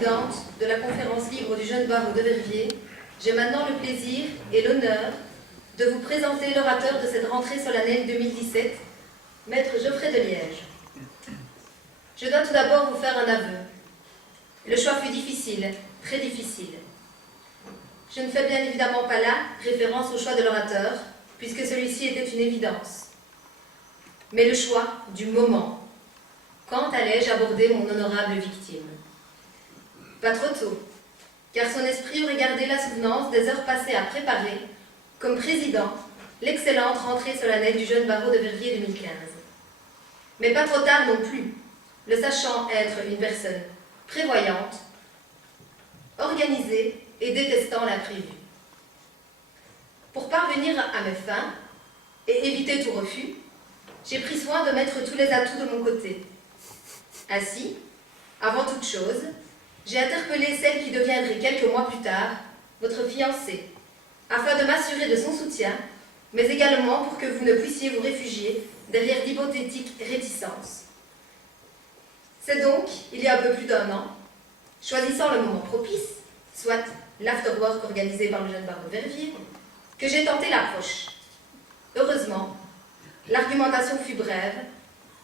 présidente de la conférence libre du jeune barreau de Verviers, j'ai maintenant le plaisir et l'honneur de vous présenter l'orateur de cette rentrée solennelle 2017, Maître Geoffrey de Liège. Je dois tout d'abord vous faire un aveu. Le choix fut difficile, très difficile. Je ne fais bien évidemment pas là référence au choix de l'orateur, puisque celui-ci était une évidence. Mais le choix du moment. Quand allais-je aborder mon honorable victime? Pas trop tôt, car son esprit aurait gardé la souvenance des heures passées à préparer, comme président, l'excellente rentrée solennelle du jeune barreau de Verviers 2015. Mais pas trop tard non plus, le sachant être une personne prévoyante, organisée et détestant l'imprévu. Pour parvenir à mes fins et éviter tout refus, j'ai pris soin de mettre tous les atouts de mon côté. Ainsi, avant toute chose, j'ai interpellé celle qui deviendrait quelques mois plus tard votre fiancée, afin de m'assurer de son soutien, mais également pour que vous ne puissiez vous réfugier derrière d'hypothétiques réticences. C'est donc, il y a un peu plus d'1 an, choisissant le moment propice, soit l'afterwork organisé par le jeune barreau de Verviers, que j'ai tenté l'approche. Heureusement, l'argumentation fut brève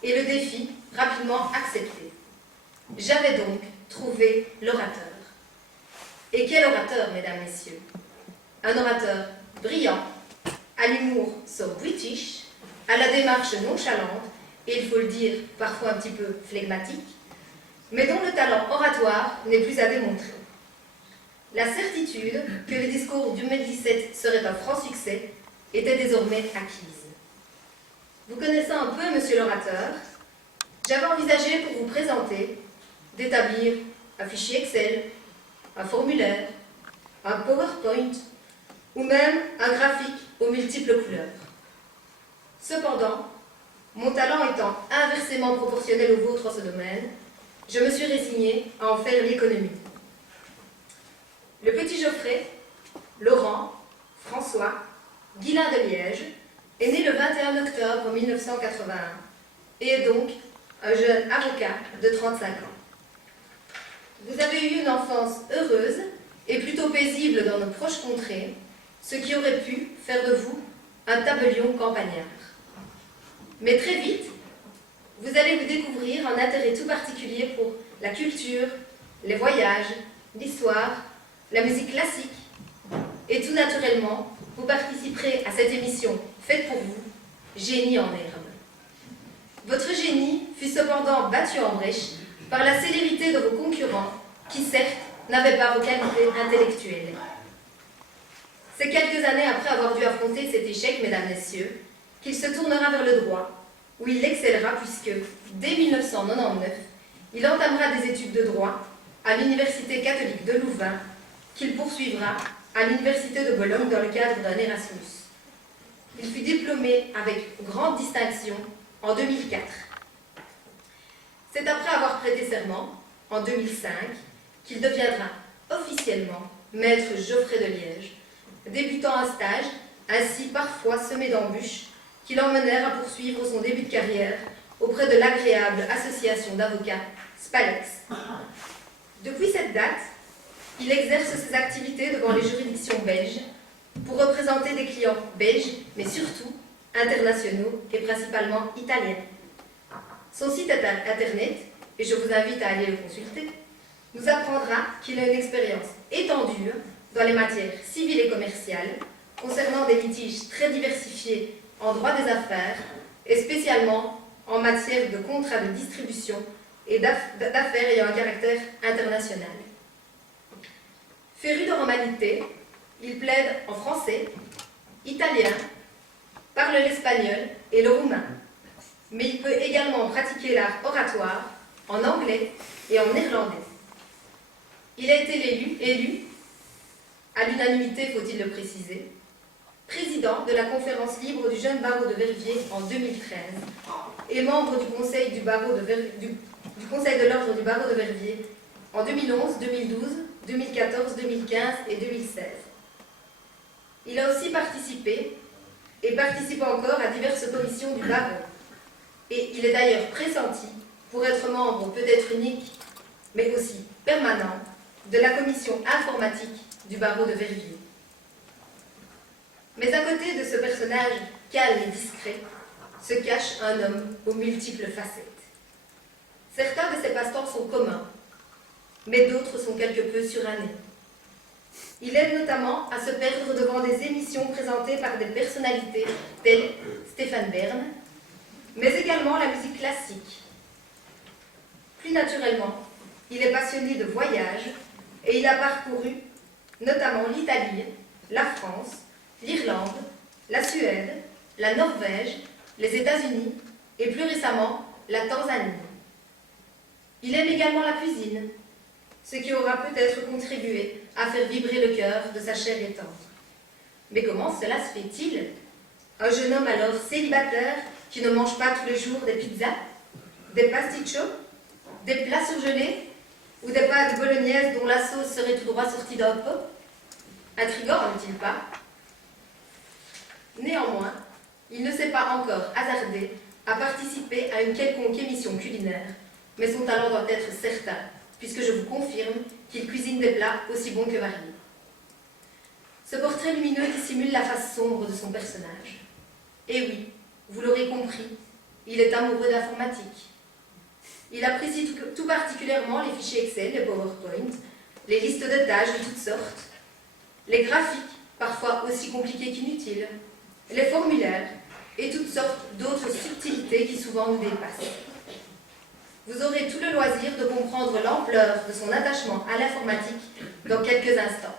et le défi rapidement accepté. J'avais donc trouvé l'orateur. Et quel orateur, mesdames, messieurs? Un orateur brillant, à l'humour so british, à la démarche nonchalante, et il faut le dire, parfois un petit peu flegmatique, mais dont le talent oratoire n'est plus à démontrer. La certitude que le discours du 2017 serait un franc succès était désormais acquise. Vous connaissant un peu, monsieur l'orateur, j'avais envisagé pour vous présenter d'établir un fichier Excel, un formulaire, un PowerPoint ou même un graphique aux multiples couleurs. Cependant, mon talent étant inversement proportionnel au vôtre en ce domaine, je me suis résignée à en faire l'économie. Le petit Geoffrey, Laurent, François, Guilain de Liège, est né le 21 octobre 1981 et est donc un jeune avocat de 35 ans. Vous avez eu une enfance heureuse et plutôt paisible dans nos proches contrées, ce qui aurait pu faire de vous un tabellion campagnard. Mais très vite, vous allez vous découvrir un intérêt tout particulier pour la culture, les voyages, l'histoire, la musique classique, et tout naturellement, vous participerez à cette émission faite pour vous, Génie en herbe. Votre génie fut cependant battu en brèche par la célérité de vos concurrents qui, certes, n'avaient pas vos qualités intellectuelles. C'est quelques années après avoir dû affronter cet échec, mesdames, messieurs, qu'il se tournera vers le droit, où il excellera puisque, dès 1999, il entamera des études de droit à l'Université catholique de Louvain, qu'il poursuivra à l'Université de Bologne dans le cadre d'un Erasmus. Il fut diplômé avec grande distinction en 2004. C'est après avoir prêté serment, en 2005, qu'il deviendra officiellement maître Geoffrey de Liège, débutant un stage, ainsi parfois semé d'embûches, qui l'emmenèrent à poursuivre son début de carrière auprès de l'agréable association d'avocats Spalex. Depuis cette date, il exerce ses activités devant les juridictions belges pour représenter des clients belges, mais surtout internationaux et principalement italiens. Son site internet, et je vous invite à aller le consulter, nous apprendra qu'il a une expérience étendue dans les matières civiles et commerciales, concernant des litiges très diversifiés en droit des affaires et spécialement en matière de contrats de distribution et d'affaires ayant un caractère international. Féru de romanité, il plaide en français, italien, parle l'espagnol et le roumain, mais il peut également pratiquer l'art oratoire en anglais et en néerlandais. Il a été élu, à l'unanimité faut-il le préciser, président de la conférence libre du jeune barreau de Verviers en 2013 et membre du conseil de l'ordre du barreau de Verviers en 2011, 2012, 2014, 2015 et 2016. Il a aussi participé et participe encore à diverses commissions du barreau. Et il est d'ailleurs pressenti pour être membre peut-être unique, mais aussi permanent, de la commission informatique du barreau de Verviers. Mais à côté de ce personnage calme et discret, se cache un homme aux multiples facettes. Certains de ses passe-temps sont communs, mais d'autres sont quelque peu surannés. Il aide notamment à se perdre devant des émissions présentées par des personnalités telles Stéphane Bern, mais également la musique classique. Plus naturellement, il est passionné de voyage et il a parcouru notamment l'Italie, la France, l'Irlande, la Suède, la Norvège, les États-Unis et plus récemment la Tanzanie. Il aime également la cuisine, ce qui aura peut-être contribué à faire vibrer le cœur de sa chère et tendre. Mais comment cela se fait-il? Un jeune homme alors célibataire qui ne mange pas tous les jours des pizzas, des pasticcios, des plats surgelés ou des pâtes bolognaises dont la sauce serait tout droit sortie d'un pot? Intriguant, n'est-il pas? Néanmoins, il ne s'est pas encore hasardé à participer à une quelconque émission culinaire, mais son talent doit être certain, puisque je vous confirme qu'il cuisine des plats aussi bons que variés. Ce portrait lumineux dissimule la face sombre de son personnage. Et oui, vous l'aurez compris, il est amoureux d'informatique. Il apprécie tout particulièrement les fichiers Excel, les PowerPoint, les listes de tâches de toutes sortes, les graphiques, parfois aussi compliqués qu'inutiles, les formulaires et toutes sortes d'autres subtilités qui souvent nous dépassent. Vous aurez tout le loisir de comprendre l'ampleur de son attachement à l'informatique dans quelques instants.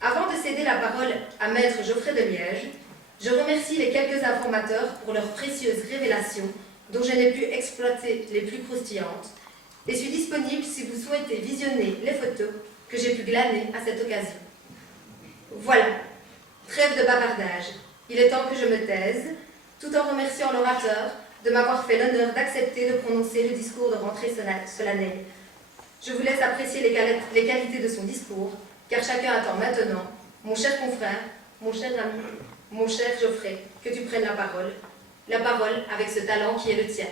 Avant de céder la parole à Maître Geoffrey de Liège, je remercie les quelques informateurs pour leurs précieuses révélations dont je n'ai pu exploiter les plus croustillantes et suis disponible si vous souhaitez visionner les photos que j'ai pu glaner à cette occasion. Voilà, trêve de bavardage, il est temps que je me taise, tout en remerciant l'orateur de m'avoir fait l'honneur d'accepter de prononcer le discours de rentrée solennelle. Je vous laisse apprécier les qualités de son discours, car chacun attend maintenant, mon cher confrère, mon cher ami, mon cher Geoffrey, que tu prennes la parole avec ce talent qui est le tien.